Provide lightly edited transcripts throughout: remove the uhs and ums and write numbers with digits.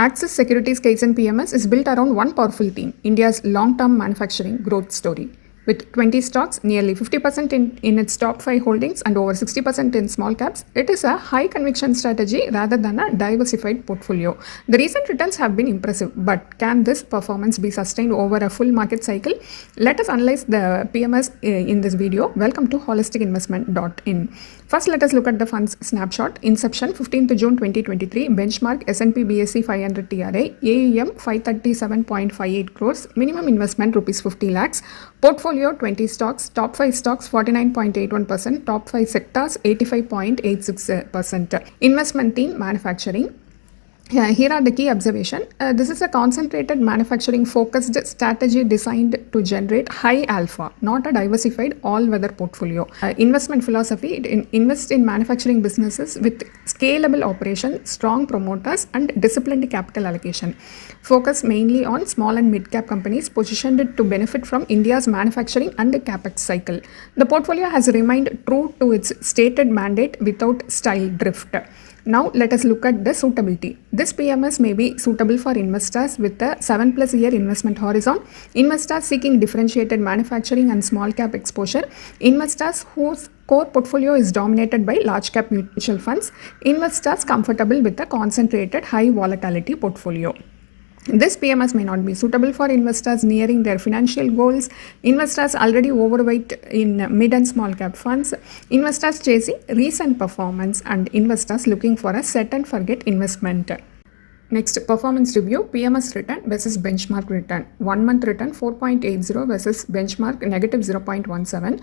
Axis Securities Kaizen PMS is built around one powerful theme, India's long-term manufacturing growth story. With 20 stocks, nearly 50% in its top 5 holdings and over 60% in small caps, it is a high conviction strategy rather than a diversified portfolio. The recent returns have been impressive, but can this performance be sustained over a full market cycle? Let us analyze the PMS in this video. Welcome to holisticinvestment.in. First, let us look at the fund's snapshot. Inception 15th June 2023, benchmark S&P BSE 500 TRA, AUM 537.58 crores, minimum investment rupees 50 lakhs, portfolio 20 stocks, top 5 stocks 49.81%, top 5 sectors 85.86%. Investment theme manufacturing. Here are the key observations. This is a concentrated manufacturing focused strategy designed to generate high alpha, not a diversified all-weather portfolio. Investment philosophy, it invests in manufacturing businesses with scalable operation, strong promoters and disciplined capital allocation. Focus mainly on small and mid-cap companies positioned to benefit from India's manufacturing and capex cycle. The portfolio has remained true to its stated mandate without style drift. Now let us look at the suitability. This PMS may be suitable for investors with a 7+ year investment horizon, investors seeking differentiated manufacturing and small cap exposure, investors whose core portfolio is dominated by large cap mutual funds, investors comfortable with a concentrated high volatility portfolio. This PMS may not be suitable for investors nearing their financial goals, investors already overweight in mid and small cap funds, investors chasing recent performance, and investors looking for a set and forget investment. Next, performance review. PMS return versus benchmark return. 1 month return 4.80 versus benchmark negative 0.17.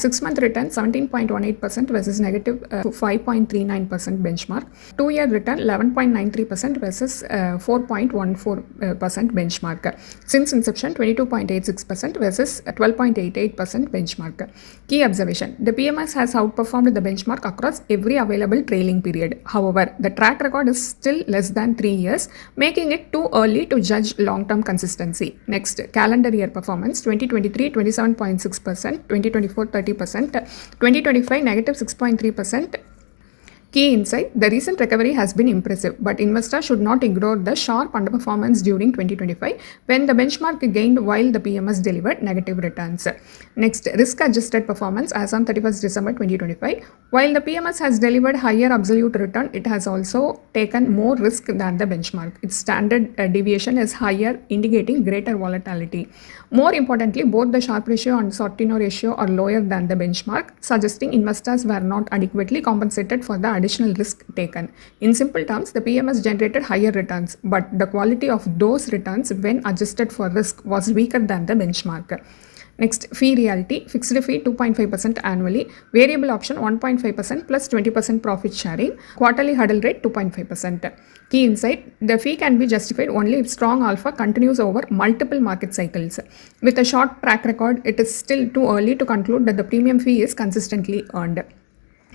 6 month return 17.18% versus negative 5.39% benchmark. 2 year return 11.93% versus 4.14% benchmark. Since inception 22.86% versus 12.88% benchmark. Key observation. The PMS has outperformed the benchmark across every available trailing period. However, the track record is still less than 3 years, making it too early to judge long-term consistency. Next, calendar year performance. 2023 27.6%, 2024 30%, 2025 negative 6.3%. Key insight, the recent recovery has been impressive, but investors should not ignore the sharp underperformance during 2025 when the benchmark gained while the PMS delivered negative returns. Next, risk-adjusted performance as on 31st December 2025. While the PMS has delivered higher absolute return, it has also taken more risk than the benchmark. Its standard deviation is higher, indicating greater volatility. More importantly, both the Sharpe ratio and Sortino ratio are lower than the benchmark, suggesting investors were not adequately compensated for the additional risk taken. In simple terms, the PMS generated higher returns, but the quality of those returns when adjusted for risk was weaker than the benchmark. Next, fee reality, fixed fee 2.5% annually, variable option 1.5% plus 20% profit sharing, quarterly hurdle rate 2.5%. Key insight, the fee can be justified only if strong alpha continues over multiple market cycles. With a short track record, it is still too early to conclude that the premium fee is consistently earned.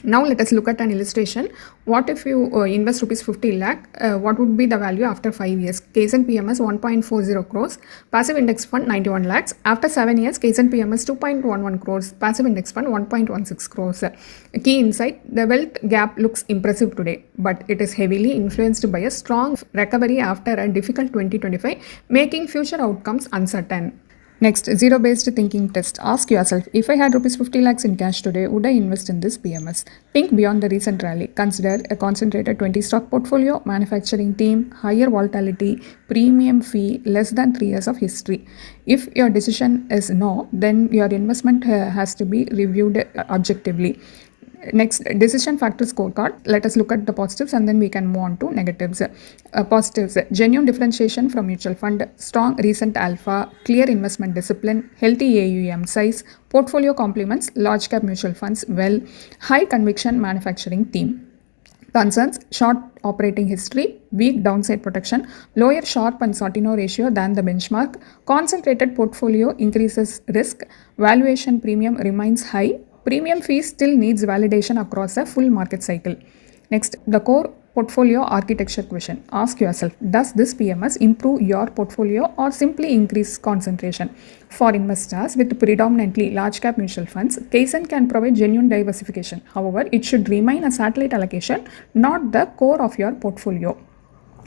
Now let us look at an illustration. What if you invest rupees 50 lakh? What would be the value after 5 years? Kaizen PMS 1.40 crores, passive index fund 91 lakhs. After 7 years, Kaizen PMS 2.11 crores, passive index fund 1.16 crores. Key insight, the wealth gap looks impressive today, but it is heavily influenced by a strong recovery after a difficult 2025, making future outcomes uncertain. Next, zero-based thinking test. Ask yourself, if I had rupees 50 lakhs in cash today, would I invest in this PMS? Think beyond the recent rally. Consider a concentrated 20 stock portfolio, manufacturing theme, higher volatility, premium fee, less than 3 years of history. If your decision is no, then your investment has to be reviewed objectively. Next, decision factor scorecard. Let us look at the positives and then we can move on to negatives. Positives, genuine differentiation from mutual fund, strong recent alpha, clear investment discipline, healthy AUM size, portfolio complements large cap mutual funds well, high conviction manufacturing theme. Concerns, short operating history, weak downside protection, lower Sharpe and Sortino ratio than the benchmark, concentrated portfolio increases risk, valuation premium remains high, premium fee still needs validation across a full market cycle. Next, the core portfolio architecture question. Ask yourself, does this PMS improve your portfolio or simply increase concentration? For investors with predominantly large cap mutual funds, Kaizen can provide genuine diversification. However, it should remain a satellite allocation, not the core of your portfolio.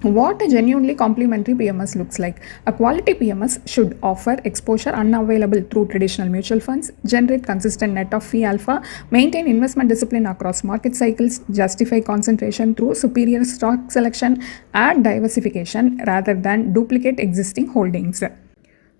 What a genuinely complementary PMS looks like. A quality PMS should offer exposure unavailable through traditional mutual funds, generate consistent net of fee alpha, maintain investment discipline across market cycles, justify concentration through superior stock selection, add diversification rather than duplicate existing holdings.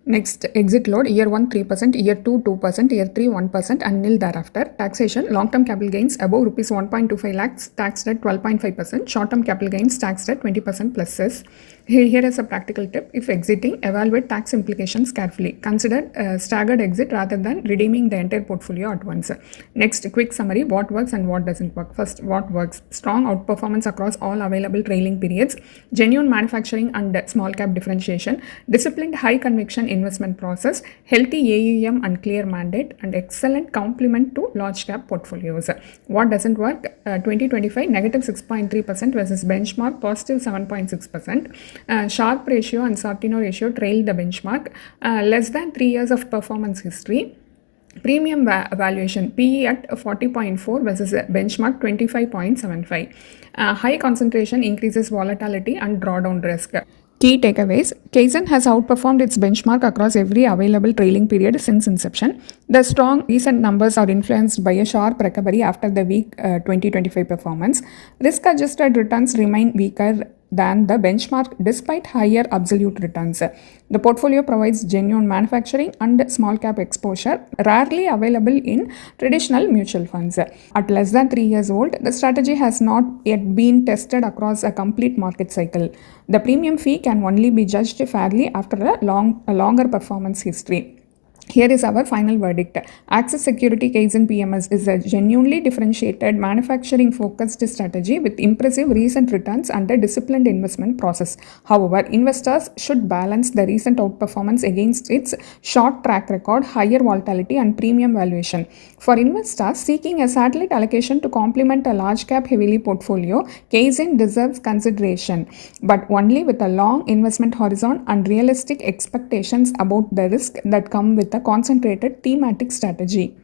Next, exit load year 1 3%, year 2 2%, year 3 1%, and nil thereafter. Taxation long term capital gains above rupees 1.25 lakhs taxed at 12.5%, short term capital gains taxed at 20% plus cess. Here is a practical tip. If exiting, evaluate tax implications carefully. Consider staggered exit rather than redeeming the entire portfolio at once. Next, quick summary: what works and what doesn't work. First, what works: strong outperformance across all available trailing periods, genuine manufacturing and small cap differentiation, disciplined high conviction investment process, healthy AUM and clear mandate, and excellent complement to large cap portfolios. What doesn't work? 2025 negative 6.3% versus benchmark positive 7.6%. Sharp ratio and Sortino ratio trailed the benchmark. Less than 3 years of performance history. Premium valuation PE at 40.4 versus benchmark 25.75. High concentration increases volatility and drawdown risk. Key takeaways: Kaizen has outperformed its benchmark across every available trailing period since inception. The strong recent numbers are influenced by a sharp recovery after the weak 2025 performance. Risk adjusted returns remain weaker than the benchmark despite higher absolute returns. The portfolio provides genuine manufacturing and small cap exposure, rarely available in traditional mutual funds. At less than 3 years old, the strategy has not yet been tested across a complete market cycle. The premium fee can only be judged fairly after a longer performance history. Here is our final verdict. Access Security Kaizen PMS is a genuinely differentiated manufacturing focused strategy with impressive recent returns and a disciplined investment process. However, investors should balance the recent outperformance against its short track record, higher volatility, and premium valuation. For investors seeking a satellite allocation to complement a large cap heavily portfolio, Kaizen deserves consideration, but only with a long investment horizon and realistic expectations about the risk that come with a concentrated thematic strategy.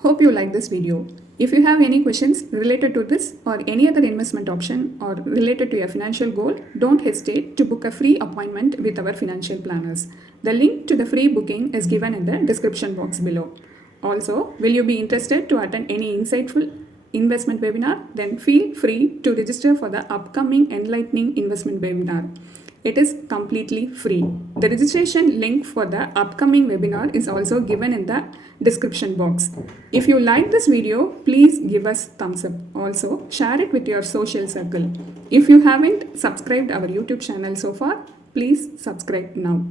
Hope you like this video. If you have any questions related to this or any other investment option or related to your financial goal, don't hesitate to book a free appointment with our financial planners. The link to the free booking is given in the description box below. Also, will you be interested to attend any insightful investment webinar? Then feel free to register for the upcoming enlightening investment webinar. It is completely free. The registration link for the upcoming webinar is also given in the description box. If you like this video, please give us thumbs up. Also, share it with your social circle. If you haven't subscribed our YouTube channel so far, please subscribe now.